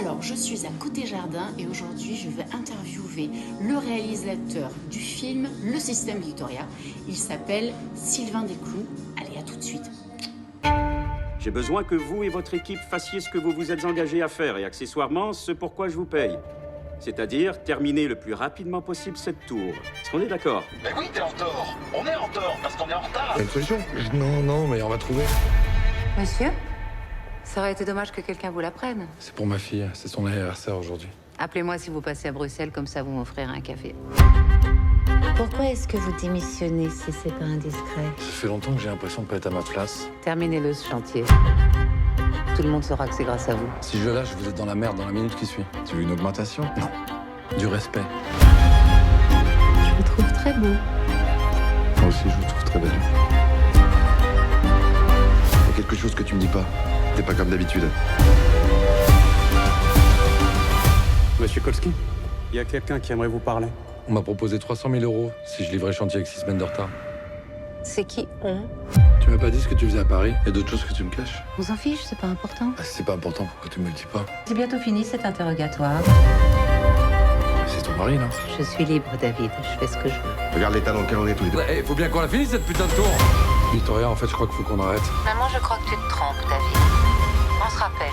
Alors, je suis à Côté Jardin et aujourd'hui, je vais interviewer le réalisateur du film Le Système Victoria. Il s'appelle Sylvain Desclous. Allez, à tout de suite. J'ai besoin que vous et votre équipe fassiez ce que vous vous êtes engagés à faire et accessoirement ce pourquoi je vous paye. C'est-à-dire terminer le plus rapidement possible cette tour. Est-ce qu'on est d'accord? Mais oui, t'es en tort. On est en tort parce qu'on est en retard. T'as une solution? Non, mais on va trouver. Monsieur, ça aurait été dommage que quelqu'un vous la prenne. C'est pour ma fille, c'est son anniversaire aujourd'hui. Appelez-moi si vous passez à Bruxelles, comme ça vous m'offrirez un café. Pourquoi est-ce que vous démissionnez si c'est pas indiscret? Ça fait longtemps que j'ai l'impression de pas être à ma place. Terminez-le ce chantier. Tout le monde saura que c'est grâce à vous. Si je lâche, vous êtes dans la merde dans la minute qui suit. Tu veux une augmentation? Non. Du respect. Je vous trouve très beau. Moi aussi, je vous trouve très belle. Il y a quelque chose que tu me dis pas. T'es pas comme d'habitude. Monsieur Kolski, il y a quelqu'un qui aimerait vous parler. On m'a proposé 300 000 € si je livrais le chantier avec 6 semaines de retard. C'est qui on? Tu m'as pas dit ce que tu faisais à Paris? Il y a d'autres choses que tu me caches? On s'en fiche, c'est pas important. Ah, si c'est pas important, pourquoi tu me le dis pas? C'est bientôt fini cet interrogatoire. C'est ton mari, non? Je suis libre, David. Je fais ce que je veux. Regarde l'état dans lequel on est tous les deux. Ouais, faut bien qu'on la finisse cette putain de tour. Victoria, en fait, je crois qu'il faut qu'on arrête. Maman, je crois que tu te trompes, David. On se rappelle.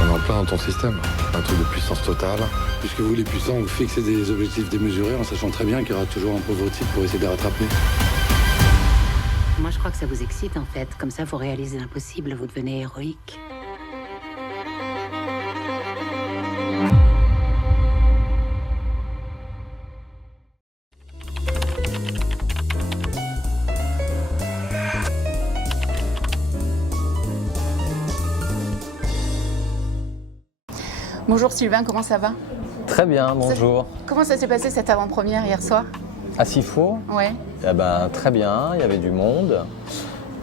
On est en plein dans ton système. Un truc de puissance totale. Puisque vous, les puissants, vous fixez des objectifs démesurés en sachant très bien qu'il y aura toujours un pauvre type pour essayer de les rattraper. Moi, je crois que ça vous excite, en fait. Comme ça, vous réalisez l'impossible, vous devenez héroïque. Bonjour Sylvain, comment ça va? Très bien, bonjour. Comment ça s'est passé cette avant-première hier soir? À Sifo, Ouais. eh ben, très bien, il y avait du monde,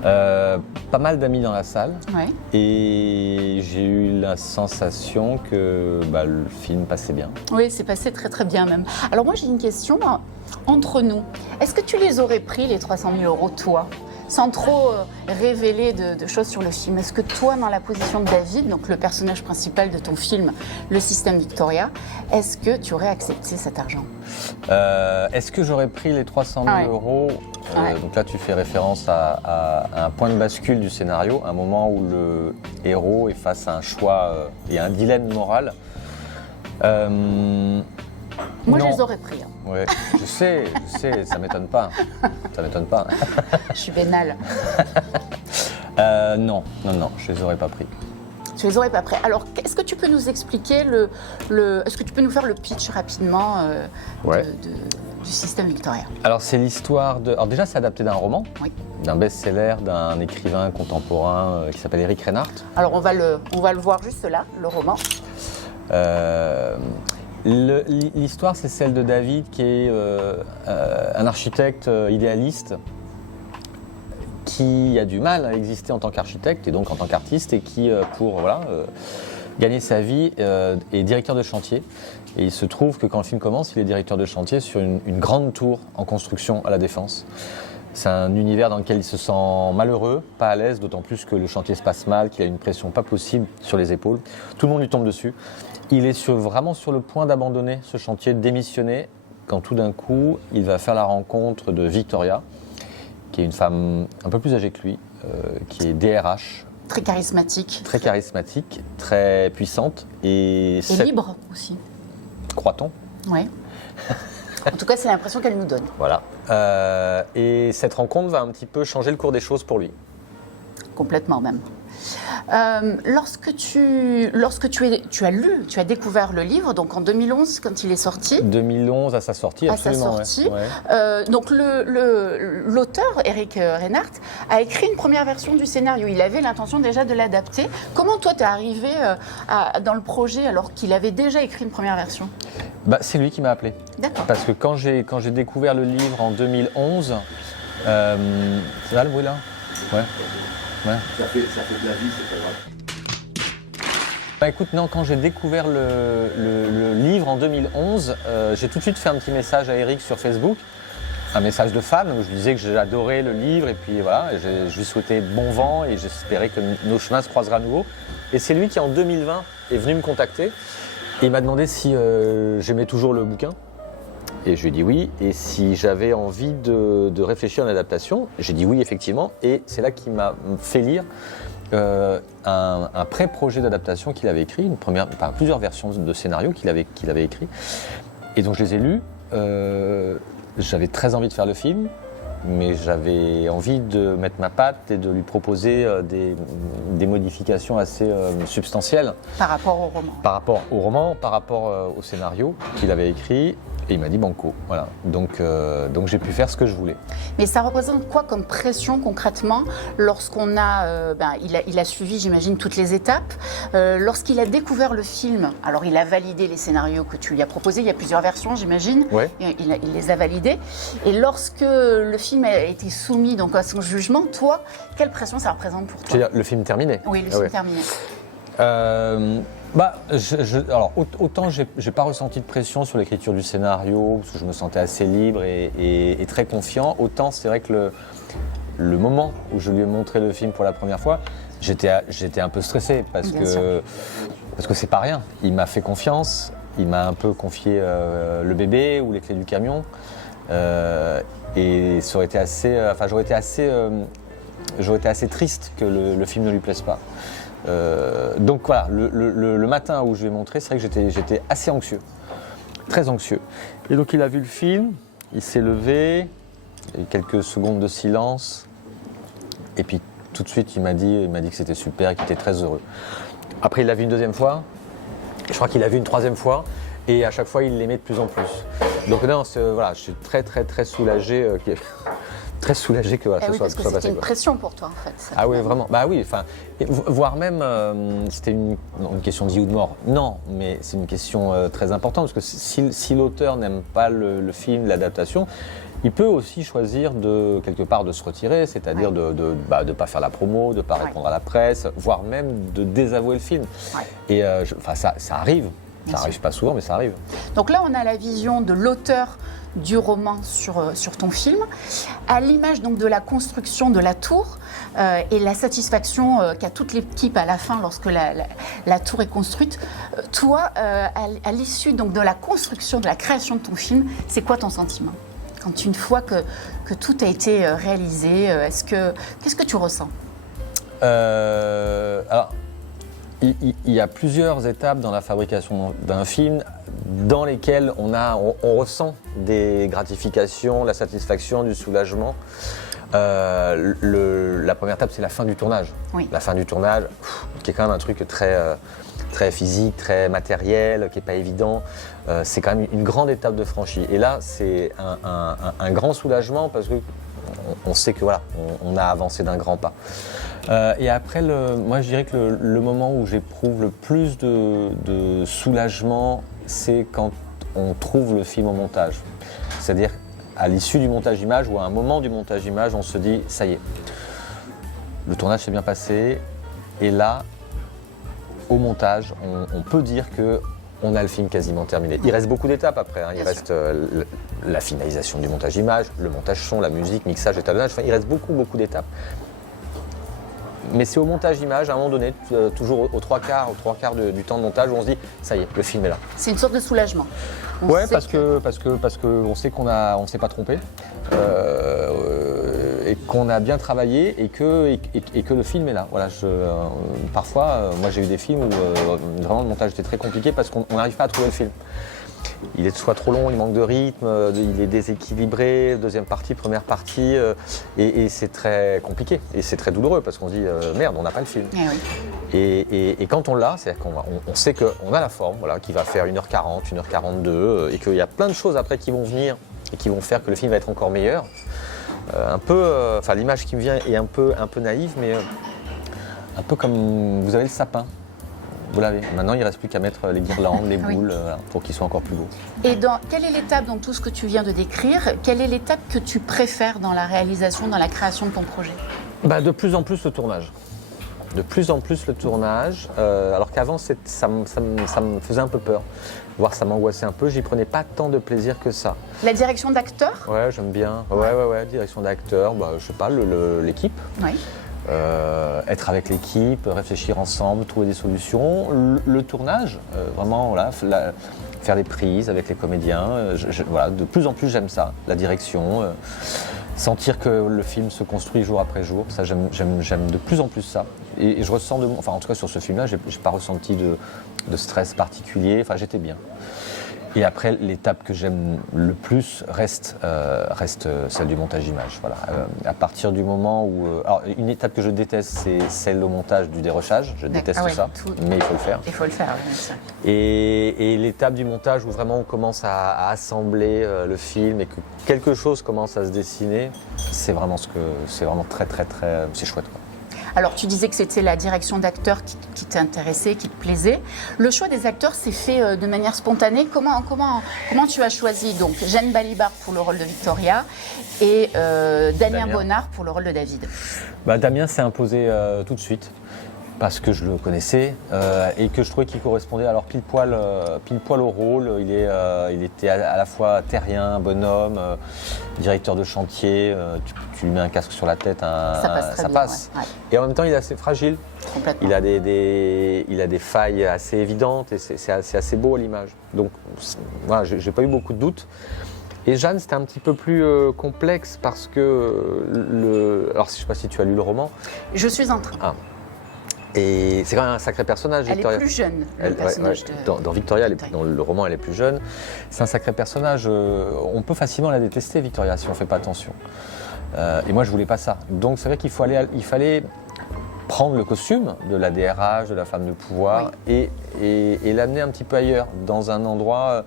pas mal d'amis dans la salle Ouais. et j'ai eu la sensation que le film passait bien. Oui, c'est passé très très bien même. Alors moi j'ai une question entre nous. Est-ce que tu les aurais pris les 300 000 € toi? Sans trop révéler de choses sur le film. Est-ce que toi, dans la position de David, donc le personnage principal de ton film, Le Système Victoria, est-ce que tu aurais accepté cet argent? Est-ce que j'aurais pris les 300 000 euros Ouais. Donc là, tu fais référence à un point de bascule du scénario, un moment où le héros est face à un choix et à un dilemme moral. Moi, non. je les aurais pris. Hein. Ouais, je sais, ça m'étonne pas. Ça m'étonne pas. Je suis vénale. Non, je les aurais pas pris. Tu les aurais pas pris. Alors, est-ce que tu peux nous expliquer est-ce que tu peux nous faire le pitch rapidement Ouais. du Système Victoria? Alors c'est l'histoire de... Alors déjà c'est adapté d'un roman, Oui. d'un best-seller d'un écrivain contemporain qui s'appelle Eric Reinhardt. Alors, on va le voir juste là, le roman. L'histoire c'est celle de David qui est un architecte idéaliste qui a du mal à exister en tant qu'architecte et donc en tant qu'artiste et qui pour gagner sa vie est directeur de chantier. Et il se trouve que quand le film commence, il est directeur de chantier sur une grande tour en construction à La Défense. C'est un univers dans lequel il se sent malheureux, pas à l'aise, d'autant plus que le chantier se passe mal, qu'il a une pression pas possible sur les épaules. Tout le monde lui tombe dessus. Il est vraiment sur le point d'abandonner ce chantier, de démissionner, quand tout d'un coup, il va faire la rencontre de Victoria, qui est une femme un peu plus âgée que lui, qui est DRH. Très charismatique. Très charismatique, très puissante et libre aussi. Croit-on. Oui. En tout cas, c'est l'impression qu'elle nous donne. Voilà. Et cette rencontre va un petit peu changer le cours des choses pour lui. Complètement même. Lorsque tu as découvert le livre, donc en 2011 quand il est sorti. 2011 à sa sortie, absolument. À sa sortie. Ouais. Donc l'auteur, Eric Reinhardt, a écrit une première version du scénario. Il avait l'intention déjà de l'adapter. Comment toi t'es arrivé dans le projet alors qu'il avait déjà écrit une première version? C'est lui qui m'a appelé. D'accord. Parce que quand j'ai découvert le livre en 2011, c'est là le bruit là? Ouais. Ça fait de la vie, c'est pas grave. Écoute, non, quand j'ai découvert le livre en 2011, j'ai tout de suite fait un petit message à Eric sur Facebook, un message de fan où je lui disais que j'adorais le livre et puis voilà, je lui souhaitais bon vent et j'espérais que nos chemins se croiseraient à nouveau. Et c'est lui qui en 2020 est venu me contacter et il m'a demandé si j'aimais toujours le bouquin. Et je lui ai dit oui. Et si j'avais envie de réfléchir à une adaptation, j'ai dit oui, effectivement. Et c'est là qu'il m'a fait lire un pré-projet d'adaptation qu'il avait écrit, plusieurs versions de scénarios qu'il avait écrit. Et donc je les ai lus. J'avais très envie de faire le film, mais j'avais envie de mettre ma patte et de lui proposer des modifications assez substantielles. Par rapport au roman. Par rapport au roman, par rapport au scénario qu'il avait écrit. Et il m'a dit banco, voilà. Donc j'ai pu faire ce que je voulais. Mais ça représente quoi comme pression concrètement lorsqu'on a, il a suivi, j'imagine, toutes les étapes. Lorsqu'il a découvert le film, alors il a validé les scénarios que tu lui as proposés. Il y a plusieurs versions, j'imagine. Ouais. Il les a validés. Et lorsque le film a été soumis donc à son jugement, toi, quelle pression ça représente pour toi? Tu veux dire le film terminé? Oui, le film terminé. Alors, autant j'ai pas ressenti de pression sur l'écriture du scénario, parce que je me sentais assez libre et très confiant, autant c'est vrai que le moment où je lui ai montré le film pour la première fois, j'étais un peu stressé, parce que c'est pas rien. Il m'a fait confiance, il m'a un peu confié le bébé ou les clés du camion, et ça aurait été j'aurais été assez triste que le film ne lui plaise pas. Donc voilà, le matin où je lui ai montré, c'est vrai que j'étais assez anxieux, très anxieux. Et donc il a vu le film, il s'est levé, il y a eu quelques secondes de silence, et puis tout de suite il m'a dit que c'était super et qu'il était très heureux. Après il l'a vu une deuxième fois, je crois qu'il l'a vu une troisième fois, et à chaque fois il l'aimait de plus en plus. Donc non, voilà, je suis très très très soulagé. Très soulagé que voilà, oui, parce que soit c'était passé. une pression pour toi, en fait. Ah oui, vraiment. Bah oui, voire même, c'était une question de vie ou de mort. Non, mais c'est une question très importante, parce que si l'auteur n'aime pas le film, l'adaptation, il peut aussi choisir quelque part de se retirer, c'est-à-dire de ne pas faire la promo, de ne pas répondre à la presse, voire même de désavouer le film. Ouais. Et ça arrive. Ça n'arrive pas souvent, mais ça arrive. Donc là, on a la vision de l'auteur du roman sur ton film, à l'image donc de la construction de la tour et la satisfaction qu'a toute l'équipe à la fin lorsque la tour est construite. Toi, à l'issue donc de la construction, de la création de ton film, c'est quoi ton sentiment? Quand une fois que tout a été réalisé, qu'est-ce que tu ressens? Alors, il y a plusieurs étapes dans la fabrication d'un film dans lesquelles on ressent des gratifications, la satisfaction, du soulagement. La première étape, c'est la fin du tournage. Oui. La fin du tournage, qui est quand même un truc très physique, très matériel, qui n'est pas évident. C'est quand même une grande étape de franchie. Et là, c'est un grand soulagement parce que on sait que voilà, on a avancé d'un grand pas. Et après, moi je dirais que le moment où j'éprouve le plus de soulagement, c'est quand on trouve le film au montage. C'est-à-dire à l'issue du montage image ou à un moment du montage image, on se dit ça y est, le tournage s'est bien passé. Et là, au montage, on peut dire qu'on a le film quasiment terminé. Il reste beaucoup d'étapes après. Il reste la finalisation du montage image, le montage son, la musique, mixage, étalonnage. Enfin, il reste beaucoup d'étapes. Mais c'est au montage image, à un moment donné, toujours aux trois quarts du temps de montage, où on se dit ça y est, le film est là. C'est une sorte de soulagement. Ouais, parce qu'on sait qu'on s'est pas trompé. Et qu'on a bien travaillé et que le film est là. Voilà, parfois, moi j'ai eu des films où vraiment le montage était très compliqué parce qu'on n'arrive pas à trouver le film. Il est soit trop long, il manque de rythme, il est déséquilibré, deuxième partie, première partie, et c'est très compliqué. Et c'est très douloureux parce qu'on se dit merde, on n'a pas le film. Et quand on l'a, c'est-à-dire qu'on sait qu'on a la forme, voilà, qui va faire 1h40, 1h42, et qu'il y a plein de choses après qui vont venir et qui vont faire que le film va être encore meilleur. L'image qui me vient est un peu naïve, mais un peu comme vous avez le sapin. Vous l'avez. Maintenant, il ne reste plus qu'à mettre les guirlandes, les boules, pour qu'ils soient encore plus beaux. Et quelle est l'étape dans tout ce que tu viens de décrire? Quelle est l'étape que tu préfères dans la réalisation, dans la création de ton projet? De plus en plus le tournage. De plus en plus le tournage. Alors qu'avant, ça me faisait un peu peur. Voire ça m'angoissait un peu. J'y prenais pas tant de plaisir que ça. La direction d'acteur? Ouais, j'aime bien. Ouais, direction d'acteur. Je sais pas, l'équipe. Oui. être avec l'équipe, réfléchir ensemble, trouver des solutions. Le tournage, vraiment, voilà, faire des prises avec les comédiens. Voilà, de plus en plus, j'aime ça. La direction, sentir que le film se construit jour après jour. Ça, j'aime de plus en plus ça. Et je ressens, enfin, en tout cas, sur ce film-là, j'ai pas ressenti de stress particulier. Enfin, j'étais bien. Et après, l'étape que j'aime le plus reste celle du montage d'image. Voilà. À partir du moment où... alors, une étape que je déteste, c'est celle au montage du dérochage. Je déteste ça, mais il faut le faire. Il faut le faire, oui, ça. Et l'étape du montage où vraiment on commence à assembler le film et que quelque chose commence à se dessiner, c'est vraiment très, très, très... C'est chouette, quoi. Alors, tu disais que c'était la direction d'acteurs qui t'intéressait, qui te plaisait. Le choix des acteurs s'est fait de manière spontanée. Comment tu as choisi donc Jeanne Balibar pour le rôle de Victoria et Damien Bonnard pour le rôle de David? Damien s'est imposé tout de suite parce que je le connaissais et que je trouvais qu'il correspondait alors pile poil au rôle. Il était à la fois terrien, bonhomme, directeur de chantier. Tu lui mets un casque sur la tête, ça passe. Ouais. Et en même temps, il est assez fragile. Complètement. Il a des failles assez évidentes et c'est assez beau à l'image. Donc voilà, j'ai pas eu beaucoup de doutes. Et Jeanne, c'était un petit peu plus complexe parce que alors je sais pas si tu as lu le roman. Je suis en train. Et c'est quand même un sacré personnage, Victoria. Elle est plus jeune, le personnage de... Dans Victoria, dans le roman, elle est plus jeune. C'est un sacré personnage. On peut facilement la détester, Victoria, si on ne fait pas attention. Et moi, je voulais pas ça. Donc, c'est vrai qu'il fallait prendre le costume de la DRH, de la femme de pouvoir, et l'amener un petit peu ailleurs, dans un endroit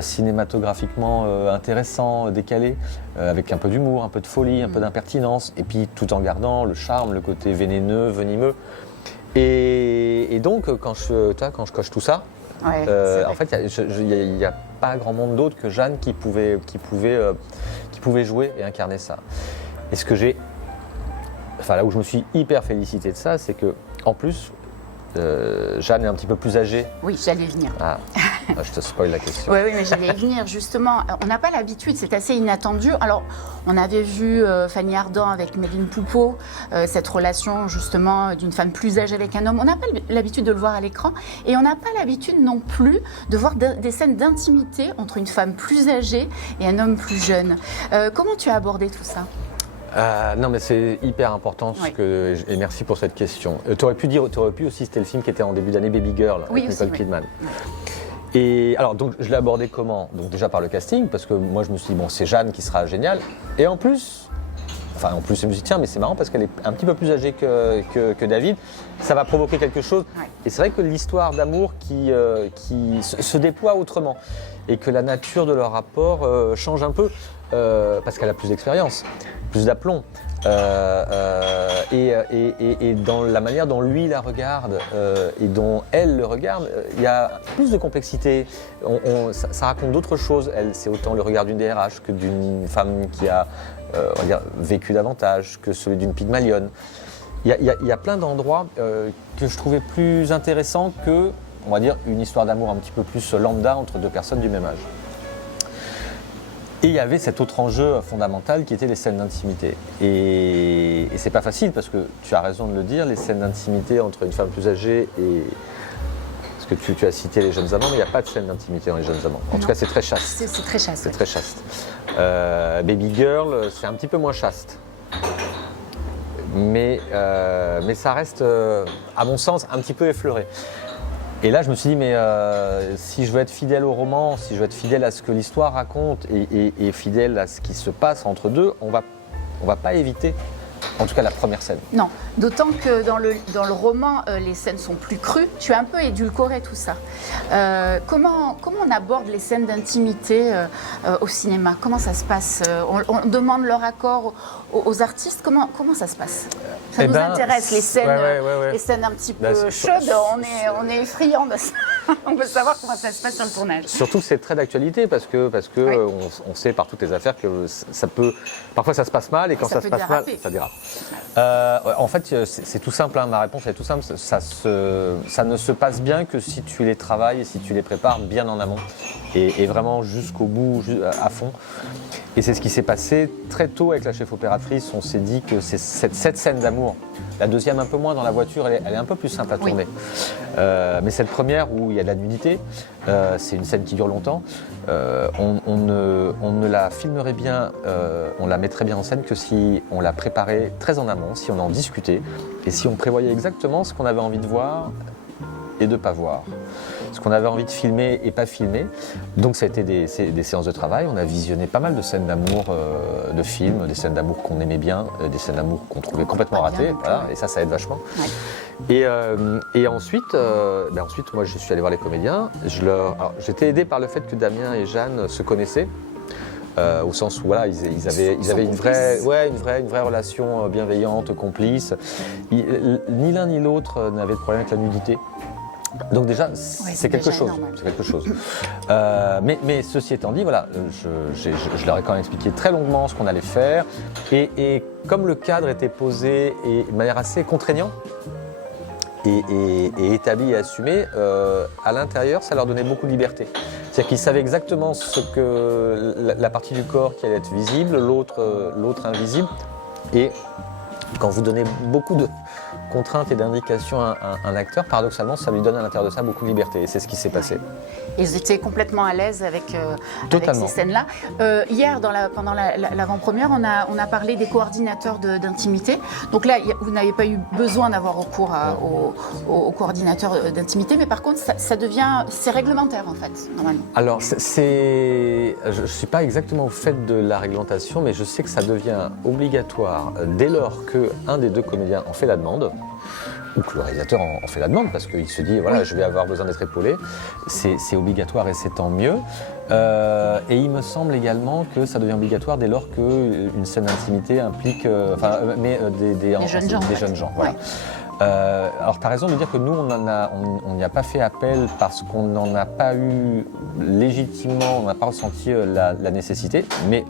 cinématographiquement intéressant, décalé, avec un peu d'humour, un peu de folie, un peu d'impertinence, et puis tout en gardant le charme, le côté vénéneux, venimeux. Et donc, quand je coche tout ça, en fait, il n'y a pas grand monde d'autre que Jeanne qui pouvait jouer et incarner ça. Et ce que là où je me suis hyper félicité de ça, c'est que en plus, Jeanne est un petit peu plus âgée. Oui, j'allais venir. Je te spoil la question. Oui, mais j'allais y venir justement. On n'a pas l'habitude, c'est assez inattendu. Alors, on avait vu Fanny Ardant avec Méline Poupeau, cette relation justement d'une femme plus âgée avec un homme. On n'a pas l'habitude de le voir à l'écran et on n'a pas l'habitude non plus de voir des scènes d'intimité entre une femme plus âgée et un homme plus jeune. Comment tu as abordé tout ça ? Non, mais c'est hyper important et merci pour cette question. Tu aurais pu aussi, c'était le film qui était en début d'année, Baby Girl, avec Nicole Kidman. Oui. Et alors, donc, je l'ai abordé comment ? Donc, déjà par le casting, parce que moi, je me suis dit, bon, c'est Jeanne qui sera géniale. Et en plus, je me suis dit, tiens, mais c'est marrant parce qu'elle est un petit peu plus âgée que David. Ça va provoquer quelque chose. Ouais. Et c'est vrai que l'histoire d'amour qui se déploie autrement et que la nature de leur rapport change un peu parce qu'elle a plus d'expérience, plus d'aplomb. Et dans la manière dont lui la regarde et dont elle le regarde, il y a plus de complexité. Ça raconte d'autres choses. Elle, c'est autant le regard d'une DRH que d'une femme qui a on va dire, vécu davantage, que celui d'une Pygmalion. Il y a plein d'endroits que je trouvais plus intéressants que, on va dire, une histoire d'amour un petit peu plus lambda entre deux personnes du même âge. Et il y avait cet autre enjeu fondamental qui était les scènes d'intimité. Et c'est pas facile parce que tu as raison de le dire, les scènes d'intimité entre une femme plus âgée et... Parce que tu as cité les jeunes amants, mais il n'y a pas de scène d'intimité dans les jeunes amants. En tout cas, c'est très chaste. C'est très chaste. C'est très chaste. Baby Girl, c'est un petit peu moins chaste. Mais ça reste, à mon sens, un petit peu effleuré. Et là, je me suis dit, mais si je veux être fidèle au roman, si je veux être fidèle à ce que l'histoire raconte et fidèle à ce qui se passe entre deux, on va pas éviter, en tout cas, la première scène. Non, d'autant que dans le roman, les scènes sont plus crues. Tu as un peu édulcoré tout ça. Comment on aborde les scènes d'intimité au cinéma ? Comment ça se passe ? On demande leur accord aux artistes ? Comment ça se passe ? Ça nous intéresse, les scènes, les scènes un petit peu chaudes. On est friands de ça. On veut savoir comment ça se passe sur le tournage. Surtout que c'est très d'actualité parce que on sait par toutes les affaires que ça peut... Parfois ça se passe mal et quand ça se passe mal, ça dérape. En fait, c'est tout simple, hein, ma réponse est tout simple. Ça ne se passe bien que si tu les travailles et si tu les prépares bien en amont. et vraiment jusqu'au bout, à fond. Et c'est ce qui s'est passé très tôt avec la chef opératrice. On s'est dit que c'est cette scène d'amour, la deuxième un peu moins dans la voiture, elle est un peu plus simple à tourner. Mais cette première où il y a de la nudité, c'est une scène qui dure longtemps. On ne la filmerait bien, on la mettrait bien en scène que si on la préparait très en amont, si on en discutait et si on prévoyait exactement ce qu'on avait envie de voir et de ne pas voir. Ce qu'on avait envie de filmer et pas filmer. Donc ça a été des séances de travail. On a visionné pas mal de scènes d'amour de films, des scènes d'amour qu'on aimait bien, des scines d'amour qu'on trouvait complètement ratées. Voilà, et ça aide vachement. Ouais. Et ensuite, moi je suis allé voir les comédiens. J'étais aidé par le fait que Damien et Jeanne se connaissaient. Au sens où voilà, ils avaient une vraie relation bienveillante, complice. Ni l'un ni l'autre n'avaient de problème avec la nudité. Donc déjà, c'est quelque chose. Mais ceci étant dit, voilà, je leur ai quand même expliqué très longuement ce qu'on allait faire. Et comme le cadre était posé et de manière assez contraignant et établi et assumé, à l'intérieur, ça leur donnait beaucoup de liberté. C'est-à-dire qu'ils savaient exactement ce que la partie du corps qui allait être visible, l'autre invisible. Et quand vous donnez beaucoup de contraintes et d'indications à un acteur, paradoxalement, ça lui donne à l'intérieur de ça beaucoup de liberté. Et c'est ce qui s'est passé. Et ils étaient complètement à l'aise avec ces scènes-là. Hier, pendant l'avant-première, on a parlé des coordinateurs d'intimité. Donc là, vous n'avez pas eu besoin d'avoir recours aux coordinateurs d'intimité, mais par contre, c'est réglementaire en fait, normalement. Alors, je ne suis pas exactement au fait de la réglementation, mais je sais que ça devient obligatoire dès lors qu'un des deux comédiens en fait la demande, ou que le réalisateur en fait la demande, parce qu'il se dit, voilà, je vais avoir besoin d'être épaulé. C'est obligatoire et c'est tant mieux. Et il me semble également que ça devient obligatoire dès lors qu'une scène d'intimité implique des jeunes gens. Voilà. Alors tu as raison de dire que nous, on n'y a pas fait appel parce qu'on n'en a pas eu légitimement, on n'a pas ressenti la nécessité, mais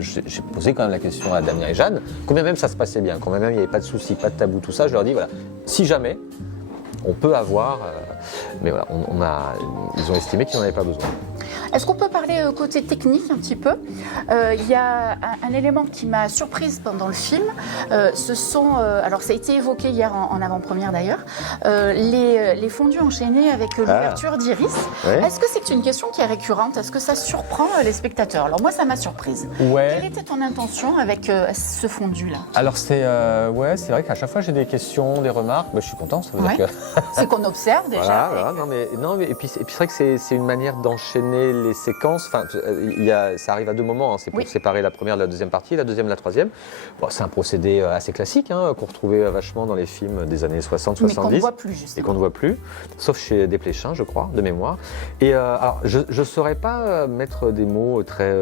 j'ai posé quand même la question à Damien et Jeanne, combien même ça se passait bien, combien même il n'y avait pas de soucis, pas de tabou, tout ça, je leur dis voilà, si jamais on peut avoir, mais voilà, ils ont estimé qu'ils n'en avaient pas besoin. Est-ce qu'on peut parler côté technique un petit peu ? Il y a un élément qui m'a surprise pendant le film. Alors ça a été évoqué hier en avant-première d'ailleurs, les fondus enchaînés avec l'ouverture d'iris. Ouais. Est-ce que c'est une question qui est récurrente ? Est-ce que ça surprend les spectateurs ? Alors moi ça m'a surprise. Ouais. Quelle était ton intention avec ce fondu-là ? Alors c'est vrai qu'à chaque fois j'ai des questions, des remarques. Je suis content, ça veut dire que... C'est qu'on observe déjà. Voilà. Et puis c'est vrai que c'est une manière d'enchaîner les séquences. Enfin, ça arrive à deux moments. C'est pour séparer la première de la deuxième partie, la deuxième de la troisième. Bon, c'est un procédé assez classique qu'on retrouvait vachement dans les films des années 60-70. Mais qu'on ne voit plus, justement. Et qu'on ne voit plus, sauf chez Desplechin, je crois, de mémoire. Et alors, je ne saurais pas mettre des mots très...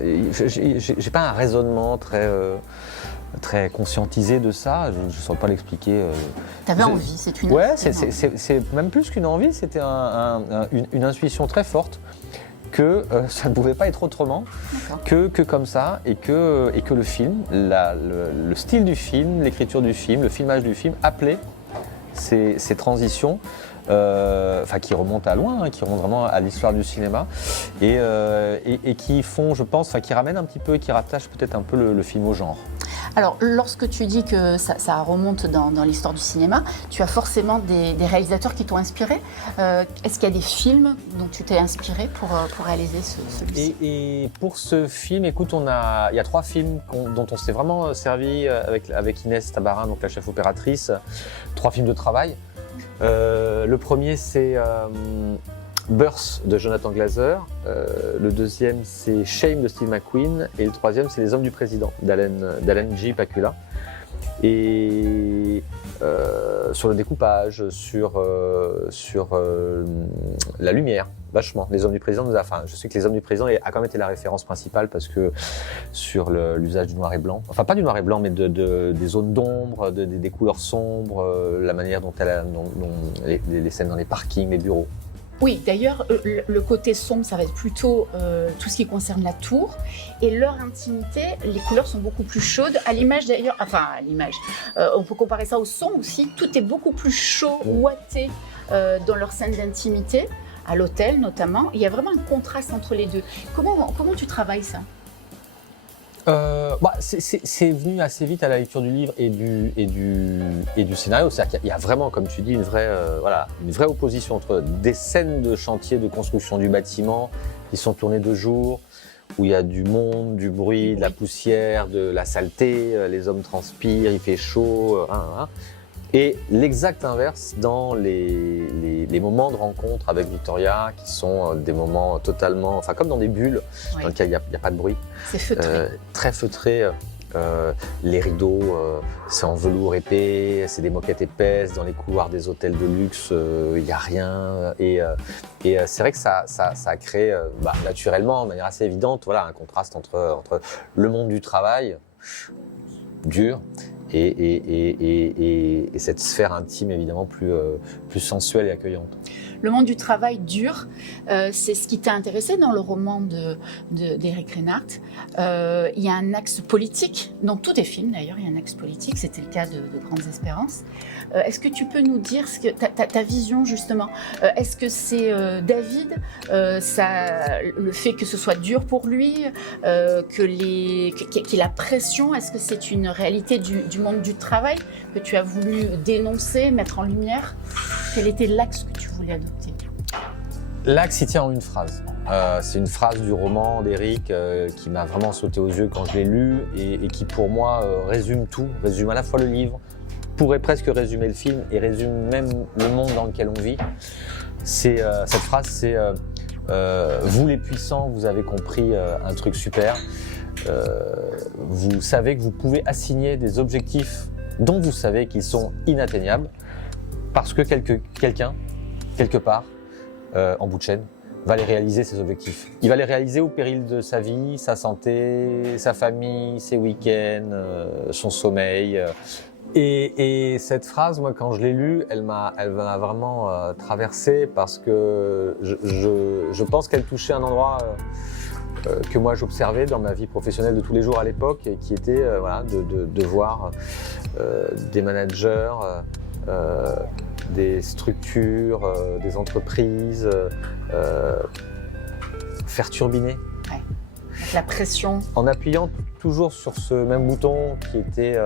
j'ai pas un raisonnement très conscientisé de ça, je ne saurais pas l'expliquer. T'avais envie, c'est une envie. C'est même plus qu'une envie, c'était une intuition très forte que ça ne pouvait pas être autrement que comme ça, et que le film, le style du film, l'écriture du film, le filmage du film appelait ces transitions qui remontent à loin, qui remontent vraiment à l'histoire du cinéma et qui font, je pense, qui ramènent un petit peu et qui rattachent peut-être un peu le film au genre. Alors, lorsque tu dis que ça remonte dans l'histoire du cinéma, tu as forcément des réalisateurs qui t'ont inspiré. Est-ce qu'il y a des films dont tu t'es inspiré pour réaliser celui-ci ? Et pour ce film, écoute, il y a 3 films dont on s'est vraiment servi avec Inès Tabarin, donc la chef opératrice. 3 films de travail. Le premier, c'est Birth de Jonathan Glazer. Le deuxième, c'est Shame de Steve McQueen. Et le troisième, c'est Les Hommes du Président d'Alan J. Pakula. Et sur le découpage, sur la lumière, vachement. Les Hommes du Président je sais que Les Hommes du Président a quand même été la référence principale parce que sur l'usage du noir et blanc, enfin pas du noir et blanc, mais des zones d'ombre, des couleurs sombres, la manière dont les scènes dans les parkings, les bureaux. Oui, d'ailleurs, le côté sombre, ça va être plutôt tout ce qui concerne la tour. Et leur intimité, les couleurs sont beaucoup plus chaudes. À l'image d'ailleurs, on peut comparer ça au son aussi. Tout est beaucoup plus chaud, ouaté dans leur scène d'intimité. à l'hôtel notamment. Il y a vraiment un contraste entre les deux. Comment tu travailles ça? C'est venu assez vite à la lecture du livre et du scénario. C'est-à-dire qu'il y a vraiment, comme tu dis, une vraie opposition entre des scènes de chantier de construction du bâtiment qui sont tournées de jour, où il y a du monde, du bruit, de la poussière, de la saleté, les hommes transpirent, il fait chaud, et l'exact inverse dans les moments de rencontre avec Victoria, qui sont des moments totalement, enfin comme dans des bulles, dans lesquelles il n'y a pas de bruit. C'est feutré. Très feutré. Les rideaux, c'est en velours épais, c'est des moquettes épaisses. Dans les couloirs des hôtels de luxe, il n'y a rien. Et c'est vrai que ça a créé naturellement, de manière assez évidente, un contraste entre le monde du travail, dur, et cette sphère intime évidemment plus sensuelle et accueillante. Le monde du travail dur, c'est ce qui t'a intéressé dans le roman d'Éric Reinhardt. Il y a un axe politique, dans tous tes films d'ailleurs, il y a un axe politique, c'était le cas de Grandes Espérances. Est-ce que tu peux nous dire ta vision justement? Est-ce que c'est David, le fait que ce soit dur pour lui, qu'il y ait la pression, est-ce que c'est une réalité du monde du travail que tu as voulu dénoncer, mettre en lumière? Quel était l'axe que tu voulais adopter? L'axe, il tient en une phrase. C'est une phrase du roman d'Éric qui m'a vraiment sauté aux yeux quand je l'ai lu et qui pour moi résume tout, résume à la fois le livre, pourrait presque résumer le film et résume même le monde dans lequel on vit. Cette phrase, c'est vous les puissants, vous avez compris un truc super. Vous savez que vous pouvez assigner des objectifs dont vous savez qu'ils sont inatteignables parce que quelqu'un, quelque part, en bout de chaîne, va les réaliser, ces objectifs. Il va les réaliser au péril de sa vie, sa santé, sa famille, ses week-ends, son sommeil. Et cette phrase, moi, quand je l'ai lue, elle m'a vraiment traversé parce que je pense qu'elle touchait un endroit que moi j'observais dans ma vie professionnelle de tous les jours à l'époque, et qui était de voir des managers, des structures, des entreprises faire turbiner. Ouais. Avec la pression. En appuyant toujours sur ce même bouton qui était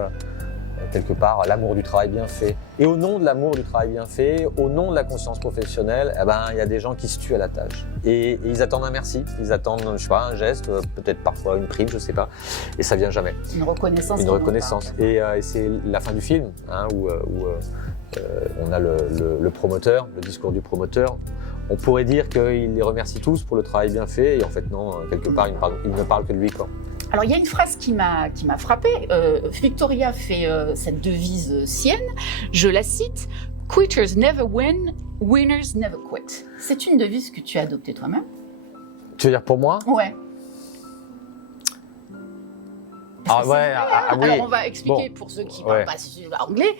quelque part l'amour du travail bien fait. Et au nom de l'amour du travail bien fait, au nom de la conscience professionnelle, il y a des gens qui se tuent à la tâche. Et ils attendent un merci, ils attendent, je sais pas, un geste, peut-être parfois une prime, je sais pas. Et ça vient jamais. Une reconnaissance. Une reconnaissance. Et c'est la fin du film, où on a le promoteur, le discours du promoteur. On pourrait dire qu'il les remercie tous pour le travail bien fait, et en fait non, quelque part il ne parle que de lui, quoi. Alors il y a une phrase qui m'a frappée. Victoria fait cette devise sienne. Je la cite: "Quitters never win, winners never quit." C'est une devise que tu as adoptée toi-même? Tu veux dire pour moi? Ouais. Oui. Alors on va expliquer pour ceux qui ne parlent pas anglais.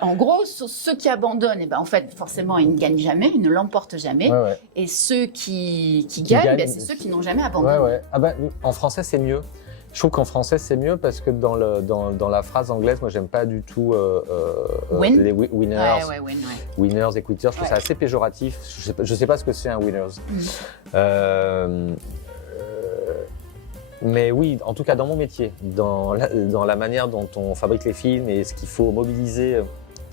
En gros, ceux qui abandonnent, en fait, forcément, ils ne gagnent jamais, ils ne l'emportent jamais. Ouais. Et ceux qui gagnent, c'est ceux qui n'ont jamais abandonné. Ouais. En français, c'est mieux. Je trouve qu'en français, c'est mieux parce que dans la phrase anglaise, moi, j'aime pas du tout les winners. Winners et quitters, je trouve ça assez péjoratif. Je sais pas ce que c'est un winners. Mais oui, en tout cas dans mon métier, dans la manière dont on fabrique les films et ce qu'il faut mobiliser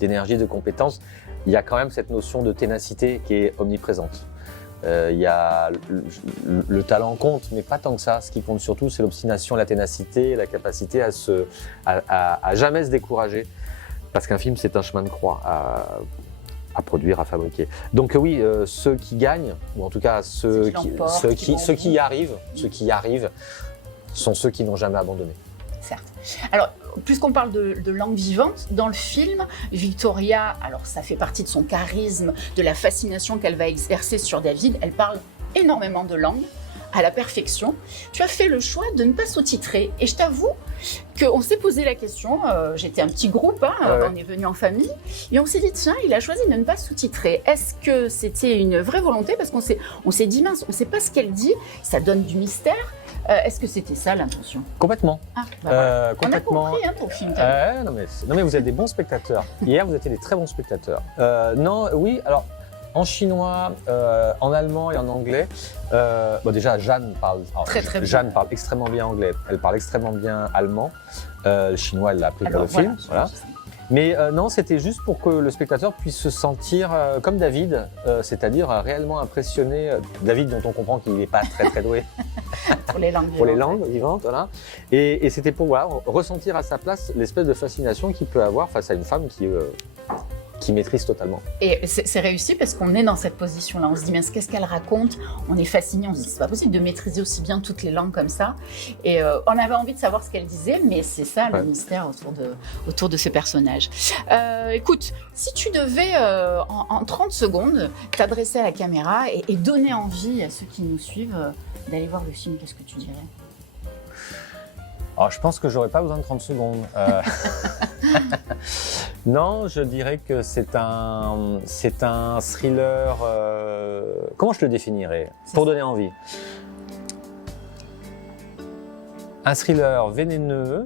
d'énergie, de compétences, il y a quand même cette notion de ténacité qui est omniprésente. Il y a le talent compte, mais pas tant que ça. Ce qui compte surtout, c'est l'obstination, la ténacité, la capacité à jamais se décourager. Parce qu'un film, c'est un chemin de croix à produire, à fabriquer. Donc oui, ceux qui gagnent, ou en tout cas ceux qui y arrivent, sont ceux qui n'ont jamais abandonné. Certes. Alors, puisqu'on parle de langue vivante, dans le film, Victoria, alors ça fait partie de son charisme, de la fascination qu'elle va exercer sur David, elle parle énormément de langues, à la perfection. Tu as fait le choix de ne pas sous-titrer. Et je t'avoue qu'on s'est posé la question, j'étais un petit groupe, on est venu en famille, et on s'est dit, tiens, il a choisi de ne pas sous-titrer. Est-ce que c'était une vraie volonté? Parce qu'on s'est dit, mince, on ne sait pas ce qu'elle dit, ça donne du mystère. Est-ce que c'était ça l'intention? Complètement. Complètement. On a compris ton film. Non mais vous êtes des bons spectateurs. Hier, vous étiez des très bons spectateurs. Non, oui, alors en chinois, en allemand et en anglais. Déjà, Jeanne parle, Très, très bien. Jeanne parle extrêmement bien anglais, elle parle extrêmement bien allemand. Le chinois, elle l'a appris pour le film. Voilà. Mais non, c'était juste pour que le spectateur puisse se sentir comme David, c'est-à-dire réellement impressionné. David, dont on comprend qu'il n'est pas très très doué Pour les langues pour les vivantes. langues vivantes. Voilà. Et c'était pour voilà, ressentir à sa place l'espèce de fascination qu'il peut avoir face à une femme qui maîtrise totalement. Et c'est réussi parce qu'on est dans cette position-là. On se dit, mais qu'est-ce qu'elle raconte? On est fasciné, on se dit, c'est pas possible de maîtriser aussi bien toutes les langues comme ça. Et on avait envie de savoir ce qu'elle disait, mais c'est ça le mystère autour de ce personnage. Écoute, si tu devais, en 30 secondes, t'adresser à la caméra et donner envie à ceux qui nous suivent d'aller voir le film, qu'est-ce que tu dirais? Alors, je pense que j'aurais pas besoin de 30 secondes. Non, je dirais que c'est un thriller. Comment je le définirais pour donner envie? Un thriller vénéneux,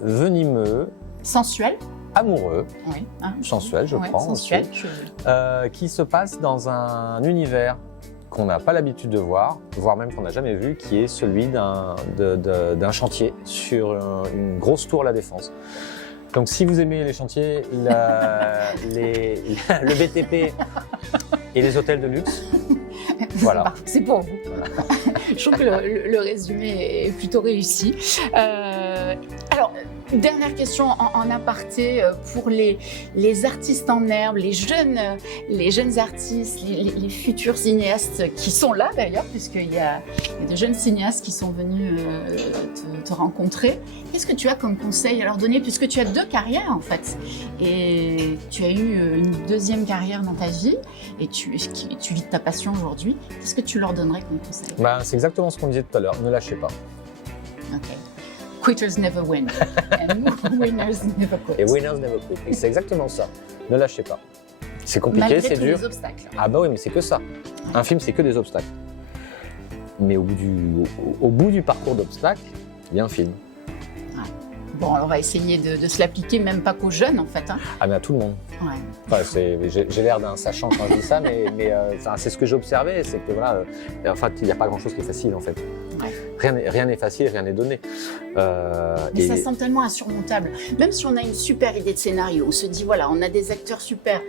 venimeux, Sensuel? amoureux, Oui. Hein, sensuel, je ouais, prends sensuel, aussi, je- qui se passe dans un univers qu'on n'a pas l'habitude de voir, voire même qu'on n'a jamais vu, qui est celui d'un chantier sur une grosse tour à la Défense. Donc si vous aimez les chantiers, le BTP et les hôtels de luxe, voilà. C'est pour vous. Je trouve que le résumé est plutôt réussi. Alors, dernière question en aparté pour les artistes en herbe, les jeunes artistes, les futurs cinéastes qui sont là d'ailleurs, puisqu'il y a de jeunes cinéastes qui sont venus te rencontrer. Qu'est-ce que tu as comme conseil à leur donner, puisque tu as 2 carrières en fait, et tu as eu une 2e carrière dans ta vie, et tu vis de ta passion aujourd'hui. Qu'est-ce que tu leur donnerais comme conseil? C'est exactement ce qu'on disait tout à l'heure, ne lâchez pas. Ok. Quitters never win. And winners never quit. Et winners never quit. Et c'est exactement ça, ne lâchez pas. C'est compliqué, Malgré c'est tous dur. les obstacles. Ah bah oui, mais c'est que ça. Un film, c'est que des obstacles. Mais au bout du parcours d'obstacles, il y a un film. Bon, alors on va essayer de se l'appliquer, même pas qu'aux jeunes en fait. Hein. Ah mais à tout le monde. Ouais. Enfin, j'ai l'air d'un sachant quand je dis ça, mais c'est ce que j'ai observé, c'est que voilà, en fait, il n'y a pas grand-chose qui est facile en fait. Ouais. Rien n'est facile, rien n'est donné. Mais ça semble tellement insurmontable. Même si on a une super idée de scénario, on se dit voilà, on a des acteurs super,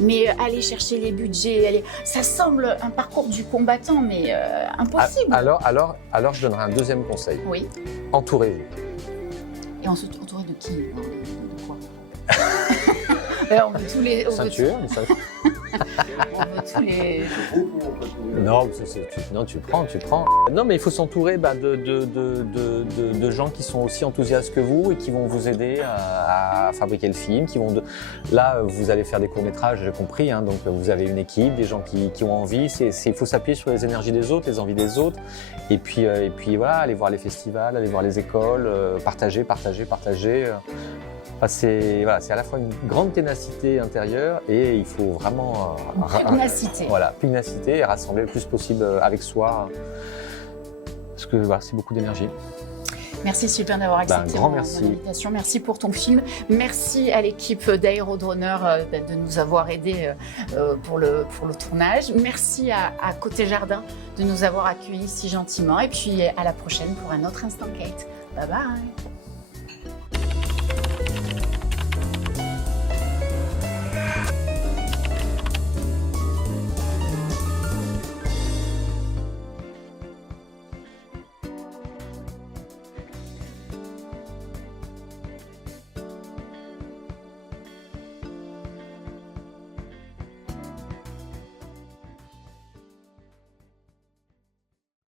mais aller chercher les budgets, ça semble un parcours du combattant, mais impossible. Alors, je donnerai un 2e conseil. Oui. Entourez-vous. Et entouré de qui? De quoi? On veut tous les. Ceinture, une ceinture. On veut tous les. Non, tu prends. Non, mais il faut s'entourer de gens qui sont aussi enthousiastes que vous et qui vont vous aider à fabriquer le film. Là, vous allez faire des courts-métrages, j'ai compris, hein, donc vous avez une équipe, des gens qui ont envie. Il faut s'appuyer sur les énergies des autres, les envies des autres. Et puis voilà, aller voir les festivals, aller voir les écoles, partager. C'est à la fois une grande ténacité intérieure et il faut vraiment Pugnacité. Pugnacité et rassembler le plus possible avec soi. Parce que c'est beaucoup d'énergie. Merci Sylvain d'avoir accepté grand mon merci. invitation. Merci pour ton film. Merci à l'équipe d'Aérodrôneur de nous avoir aidés pour le tournage. Merci à Côté Jardin de nous avoir accueillis si gentiment. Et puis à la prochaine pour un autre Instant Kate. Bye bye.